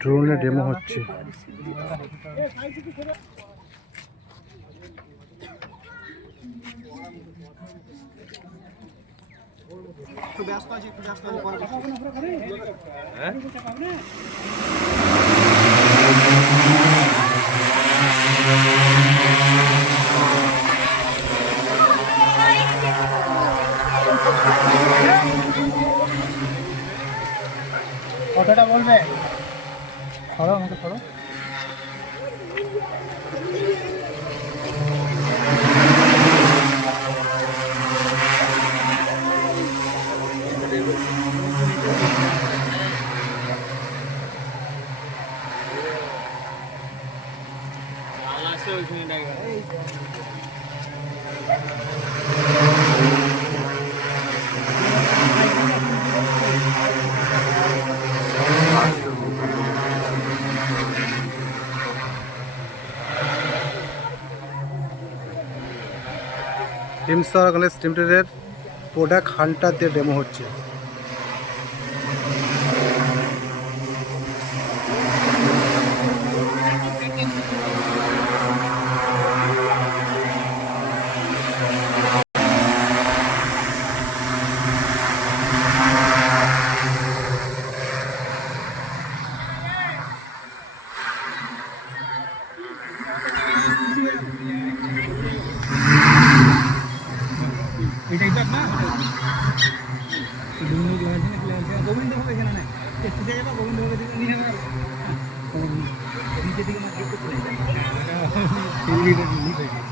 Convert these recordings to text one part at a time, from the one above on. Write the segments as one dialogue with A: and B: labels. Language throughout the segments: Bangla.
A: ড্রোনে ডেমো হচ্ছে।
B: কথাটা বলবে? ধরো আমাকে ধরো।
A: টিম স্টার গণেশ লিমিটেডের প্রোডাক্ট হান্টার দিয়ে ডেমো হচ্ছে।
B: এটাই তো আপনার গোবিন্দ হবে এখানে না একটু যাই যাবা গোবিন্দ হবে দিকে নিয়ে যাবে নিচে দিকে মাছ দিকে চলে যাবে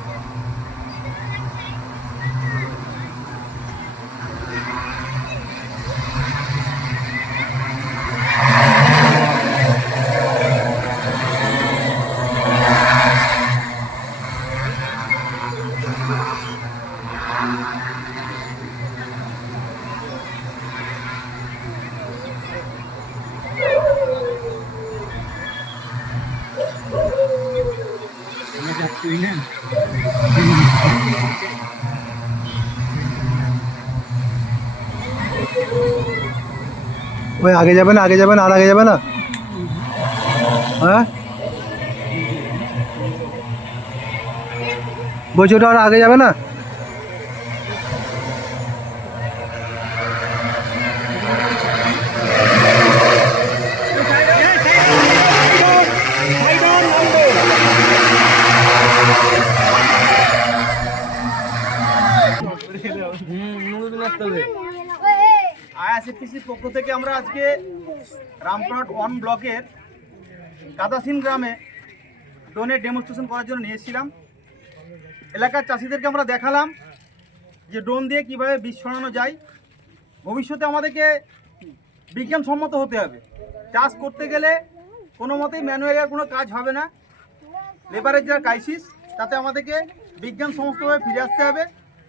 A: ওই আগে যাবে না, আগে যাবে না, আর আগে যাবে না? হ্যাঁ? বলছি ওটা আর আগে যাবে না?
B: আইআরসিটিসির পক্ষ থেকে আমরা আজকে রামপুরহাট ওয়ান ব্লকের কাদাসিন গ্রামে ড্রোনের ডেমনস্ট্রেশন করার জন্য নিয়ে এসেছিলাম। এলাকার চাষিদেরকে আমরা দেখালাম যে ড্রোন দিয়ে কীভাবে বীজ ছড়ানো যায়। ভবিষ্যতে আমাদেরকে বিজ্ঞানসম্মত হতে হবে। চাষ করতে গেলে কোনো মতেই ম্যানুয়ালের কোনো কাজ হবে না। লেবারের যা ক্রাইসিস তাতে আমাদেরকে বিজ্ঞান সমস্তভাবে ফিরে আসতে হবে।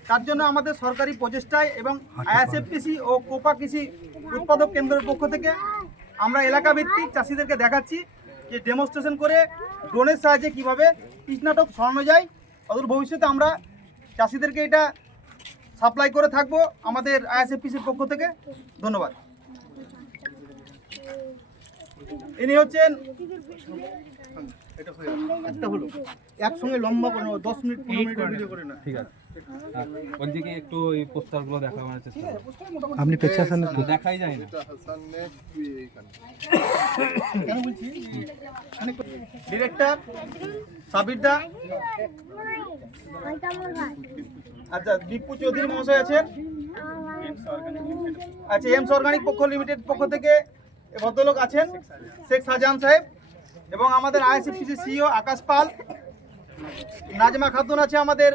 B: তার জন্য আমাদের সরকারি প্রচেষ্টায় এবং আইএসএফটিসি ও কোপা কৃষি উৎপাদক কেন্দ্রের পক্ষ থেকে আমরা এলাকা ভিত্তিক চাষিদেরকে দেখাচ্ছি যে ডেমনস্ট্রেশন করে ড্রোনের সাহায্যে কীভাবে কীটনাশক সরানো যায়। অদূর ভবিষ্যতে আমরা চাষিদেরকে এটা সাপ্লাই করে থাকব। আমাদের আইএসএফটিসির পক্ষ থেকে। ধন্যবাদ। ইনি হচ্ছেন। একটা হলো। একসঙ্গে লম্বা করে দশ মিনিট পনেরো মিনিটের ভিডিও করে না
C: ঠিক আছে। ওইদিকে একটু এই পোস্টারগুলো দেখাবার চেষ্টা
A: আপনি
C: দেখাই যায় না।
B: কেন বলছি? ডিরেক্টর সাবির দা। আচ্ছা দীপু চৌধুরী মহাশয় আছেন? আচ্ছা এমস অর্গানিক পক্ষ লিমিটেড পক্ষ থেকে ভদ্রলোক আছেন শেখ শাহজাহান সাহেব এবং আমাদের আইএসএফসি সিও আকাশ পাল। নাজমা খাতুন আছে আমাদের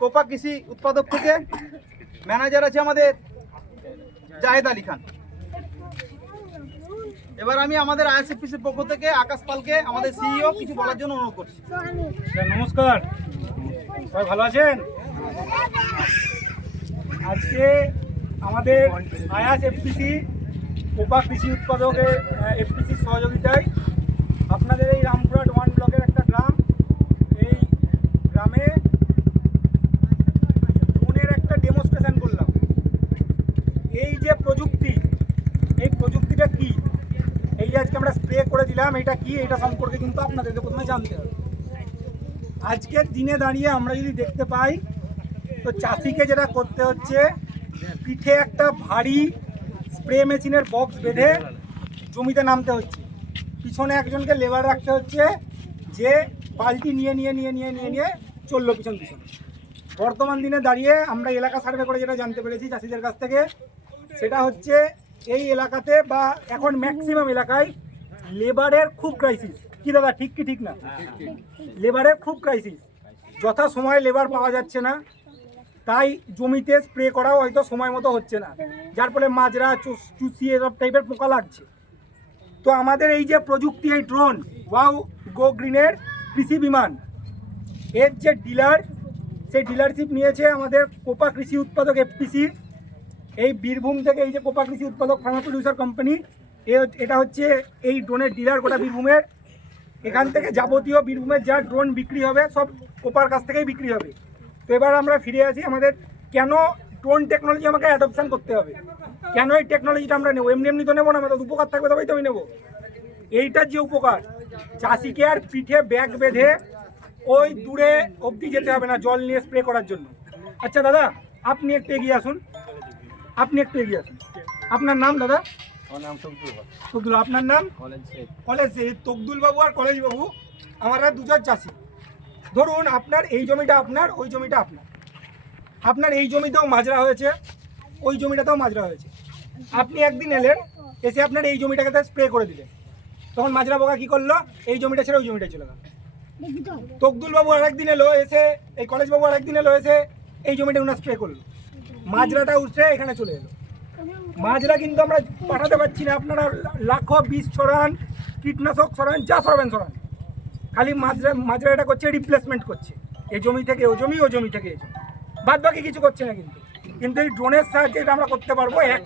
B: কোপা কৃষি উৎপাদক থেকে। ম্যানেজার আছে আমাদের জাহেদ আলী খান। এবার আমি আমাদের আইএসএফপিসির পক্ষ থেকে আকাশ পালকে আমাদের সিইও কিছু বলার জন্য অনুরোধ করছি।
D: নমস্কার। সবাই ভালো আছেন? আজকে আমাদের আয়াস এফপিসি কোপা কৃষি উৎপাদকের এফপিসির সহযোগিতায় আপনাদের এই রামপুরহাট ওয়ান ব্লকের একটা গ্রাম, এই গ্রামে ড্রোনের একটা ডেমনস্ট্রেশন করলাম। এই যে প্রযুক্তি, এই প্রযুক্তিটা কি? এই এই আজকে আমরা স্প্রে করে দিলাম, এটা কি? এটা সম্পর্কে কিন্তু আপনাদেরকে প্রথমে জানতে হবে। আজকের দিনে দাঁড়িয়ে আমরা যদি দেখতে পাই, তো চাষিকে যেটা করতে হচ্ছে, পিঠে একটা ভারী স্প্রে মেশিনের বক্স বেঁধে জমিতে নামতে হচ্ছে। পিছনে একজনকে লেবার রাখতে হচ্ছে যে বালতি নিয়ে নিয়ে নিয়ে নিয়ে নিয়ে নিয়ে চলল পিছন পিছন। বর্তমান দিনে দাঁড়িয়ে আমরা এলাকা সার্ভে করে যেটা জানতে পেরেছি চাষিদের কাছ থেকে সেটা হচ্ছে এই এলাকাতে বা এখন ম্যাক্সিমাম এলাকায় লেবারের খুব ক্রাইসিস কি দাদা ঠিক কি ঠিক না? লেবারের খুব ক্রাইসিস যথা সময় লেবার পাওয়া যাচ্ছে না। তাই জমিতে স্প্রে করাও হয়তো সময় মতো হচ্ছে না। যার ফলে মাজরা, চুসি এসব টাইপের পোকা লাগছে। তো আমাদের এই যে প্রযুক্তি, এই ড্রোন ওয়াও, গো গ্রিনের কৃষি বিমান, এর যে ডিলার, সেই ডিলারশিপ নিয়েছে আমাদের কোপা কৃষি উৎপাদক এফপিসি। এই বীরভূম থেকে এই যে কোপা কৃষি উৎপাদক ফার্মা প্রডিউসার কোম্পানি এটা হচ্ছে এই ড্রোনের ডিলার গোটা বীরভূমের। এখান থেকে যাবতীয় বীরভূমের যা ড্রোন বিক্রি হবে, সব কোপার কাছ থেকেই বিক্রি হবে। তো এবার আমরা ফিরে আসি আমাদের কেন ড্রোন টেকনোলজি আমাকে অ্যাডপশন করতে হবে? কেন এই টেকনোলজিটা আমরা নেব? এমনি এমনি তো নেব না আমাদের উপকার থাকবে তবেই তো আমি নেব। এইটার যে উপকার চাষিকে আর পিঠে ব্যাগ বেঁধে ওই দূরে অবধি যেতে হবে না জল নিয়ে স্প্রে করার জন্য। আচ্ছা দাদা আপনি একটু এগিয়ে আসুন। আপনি একটু এগিয়ে আসুন। আপনার নাম দাদা?
C: আমার নাম শঙ্কুর
D: তকদুল আপনার নাম?
C: কলেজ
D: কলেজ তকদুল বাবু আর কলেজ বাবু আমরা দুজন চাষি। ধরুন আপনার এই জমিটা আপনার, ওই জমিটা আপনার। আপনার এই জমিতেও মাজরা হয়েছে, ওই জমিটাতেও মাজরা হয়েছে। আপনি একদিন এলেন, এসে আপনার এই জমিটাকে স্প্রে করে দিলেন। তখন মাজরা পোকা কি করল? এই জমিটা ছেড়ে ওই জমিটা চলে গেল। তকদুল বাবু আরেকদিন এলো, এসে, এই কলেজ বাবু আরেকদিন এলো, এসে এই জমিটা উনার স্প্রে করল। মাজরাটা উঠে এখানে চলে এলো। মাজরা কিন্তু আমরা পাঠাতে পারছি না, আপনারা লাখো, বিষ ছড়ান, কীটনাশক ছড়ান, যা ছড়াবেন, ছড়ান। খালি মাজরা এটা করছে রিপ্লেসমেন্ট করছে। এই জমি থেকে ও জমি ও জমি থেকে এই জমি। বাদ বাকি কিছু করছে না কিন্তু। কিন্তু এই ড্রোনের সাহায্যে এটা আমরা করতে পারব। এক